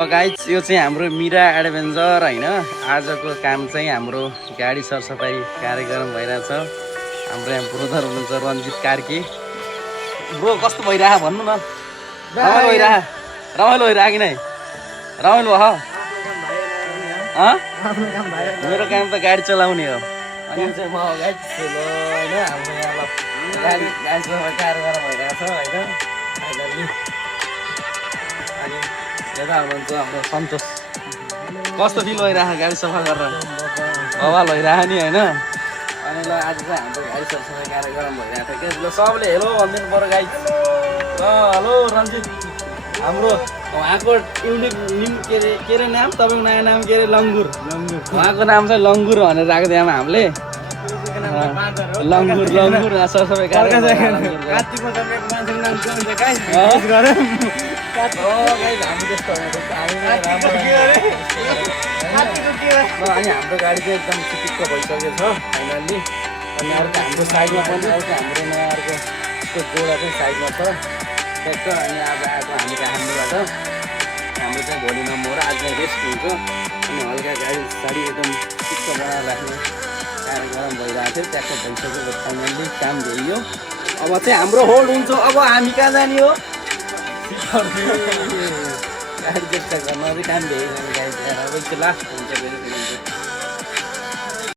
Guys यो चाहिँ हाम्रो मिरा एडभेन्चर होइन। आजको काम चाहिँ हाम्रो गाडी सरसफाइ कार्यक्रम भइरहेछ। हाम्रो यहाँ ब्रोदर हुनुहुन्छ रन्जित कार्की। ब्रो कस्तो भइरह भन्नु न। रमाइलो भइरह कि नै रमाइलो भयो। मेरो काम त गाडी चलाउने हो। अनि चाहिँ म गाइज होइन हाम्रो यहाँ गाडी सफाइ कार्यक्रम भइरहेछ होइन। अनि यता हुनुहुन्छ हाम्रो सन्तोष। कस्तो फिल भइरहेको गाडी सफा गरेर? बवाल भइरहेको नि होइन। अनि ल आज चाहिँ हाम्रो गाडी सरसफाइ कार्यक्रम भइरहेको थियो कि ल सबले हेलो भनिदिनु पऱ्यो गाडी। ल हेलो रन्जित। हाम्रो उहाँको युनिक के अरे नाम तपाईँको नयाँ नाम के अरे लङ्गुर। उहाँको नाम चाहिँ लङ्गुर भनेर राखेको थियो हामीले। लङ्गुर सरसफाइ कार्यक्रम अनि हाम्रो गाडी चाहिँ एकदम चिटिक्क भइसकेको छ फाइनल्ली। अनि अर्को हाम्रो साइडमा पनि अर्को हाम्रो नयाँ अर्को यसको जोडा चाहिँ साइडमा छ ट्याक्क। अनि आज आएको हामीबाट हाम्रो चाहिँ भोलि नम्बर आज चाहिँ रेस्ट हुन्छ। अनि हल्का गाडी साडी एकदम चिक्क बनाएर राख्ने कार्यक्रम भइरहेको थियो। ट्याक्क भइसकेको फाइनल्ली काम भइयो। अब चाहिँ हाम्रो होल्ड हुन्छ। अब हामी कहाँ जाने हो? गाडी चेष्टा गर्न अझै काम भ्याइकन गाडी अब लास्ट हुन्छ फेरि।